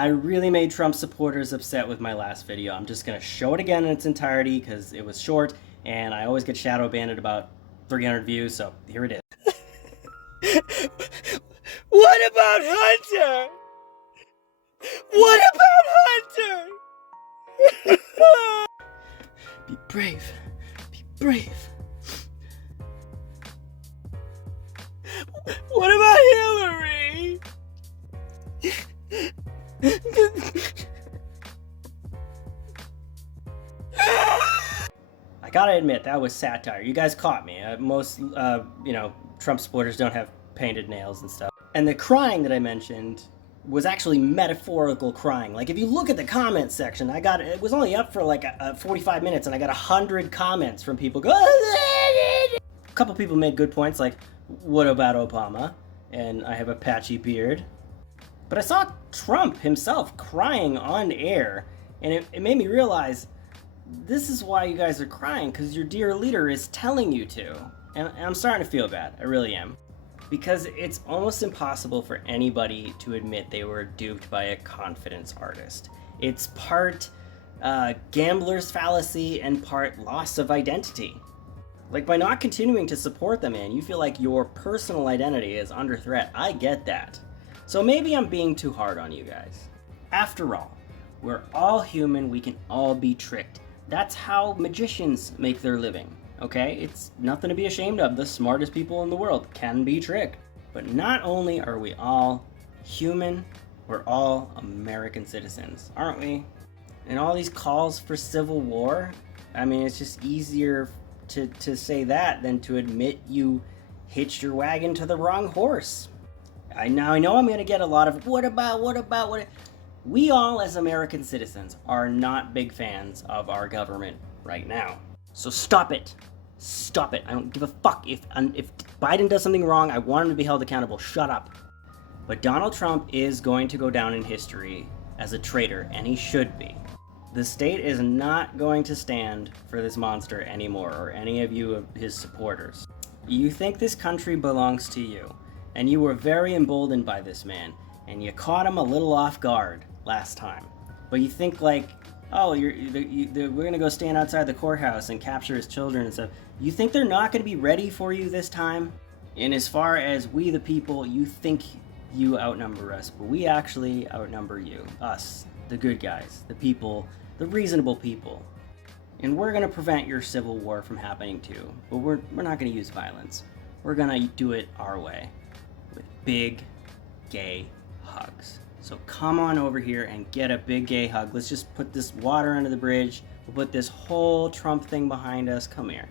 I really made Trump supporters upset with my last video. I'm just gonna show it again in its entirety because it was short and I always get shadow banned at about 300 views, so here it is. What about Hunter? What about Hunter? Be brave. Be brave. What about Hillary? I gotta admit, that was satire. You guys caught me. Most, Trump supporters don't have painted nails and stuff. And the crying that I mentioned was actually metaphorical crying. Like, if you look at the comments section, it was only up for like 45 minutes, and I got 100 comments from people go. A couple people made good points, like, what about Obama? And I have a patchy beard. But I saw Trump himself crying on air, and it made me realize this is why you guys are crying, because your dear leader is telling you to. And I'm starting to feel bad. I really am. Because it's almost impossible for anybody to admit they were duped by a confidence artist. It's part gambler's fallacy and part loss of identity. Like, by not continuing to support the man, you feel like your personal identity is under threat. I get that. So maybe I'm being too hard on you guys. After all, we're all human, we can all be tricked. That's how magicians make their living, okay? It's nothing to be ashamed of. The smartest people in the world can be tricked. But not only are we all human, we're all American citizens, aren't we? And all these calls for civil war, I mean, it's just easier to say that than to admit you hitched your wagon to the wrong horse. I know I'm gonna get a lot of what about. We all, as American citizens, are not big fans of our government right now. So stop it. Stop it. I don't give a fuck if Biden does something wrong. I want him to be held accountable. Shut up. But Donald Trump is going to go down in history as a traitor, and he should be. The state is not going to stand for this monster anymore, or any of you of his supporters. You think this country belongs to you, and you were very emboldened by this man, and you caught him a little off guard last time. But you think like, oh, we're gonna go stand outside the courthouse and capture his children and stuff. You think they're not gonna be ready for you this time? And as far as we the people, you think you outnumber us, but we actually outnumber you. Us, the good guys, the people, the reasonable people. And we're gonna prevent your civil war from happening too, but we're not gonna use violence. We're gonna do it our way, with big, gay hugs. So come on over here and get a big gay hug. Let's just put this water under the bridge. We'll put this whole Trump thing behind us. Come here.